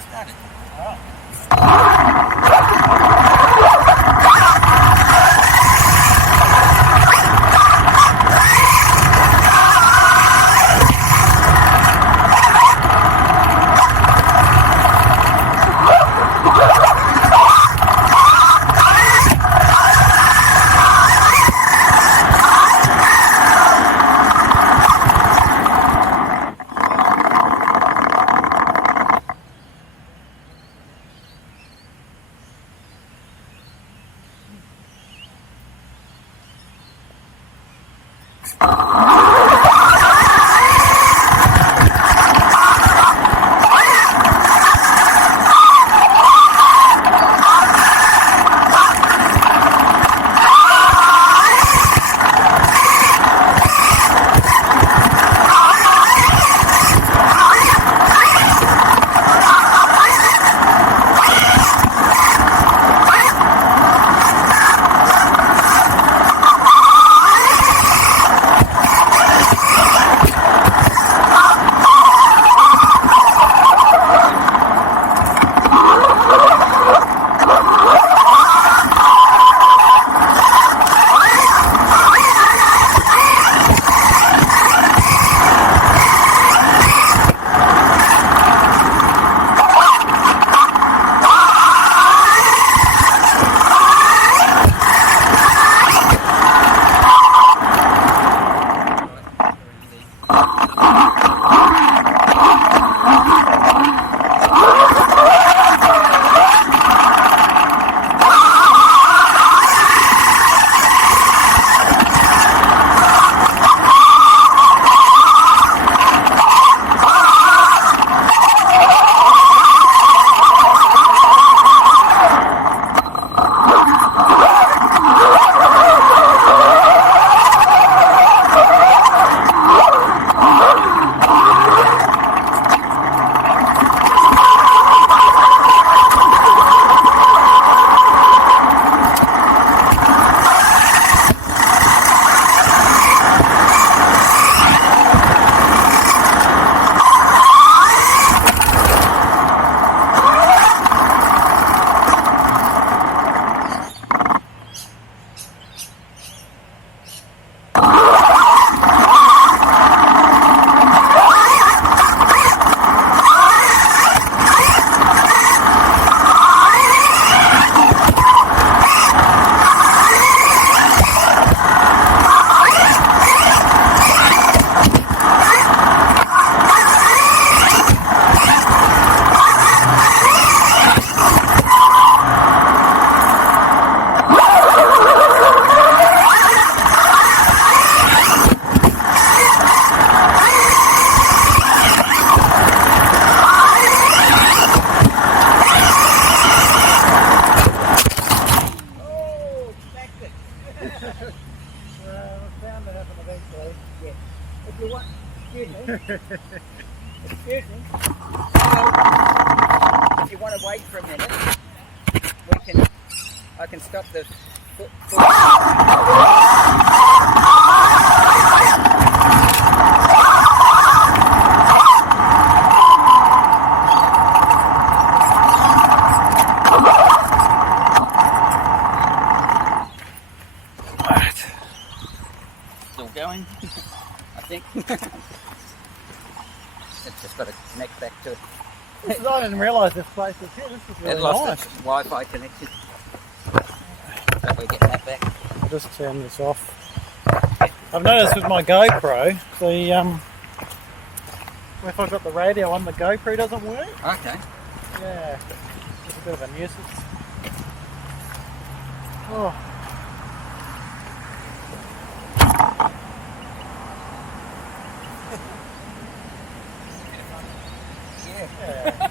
get started. All right. Bound to happen eventually. Yeah. If you want, excuse me. Excuse me. If you want to wait for a minute, I can stop the foot. Still going, I think. It's just got to connect back to it. I didn't realise this place was here. This is really It lost nice. its Wi-Fi connection. So we're getting that back. I'll just turn this off. I've noticed with my GoPro, if I've got the radio on, the GoPro doesn't work. Okay. Yeah, it's a bit of a nuisance. Oh. Yeah. Yeah.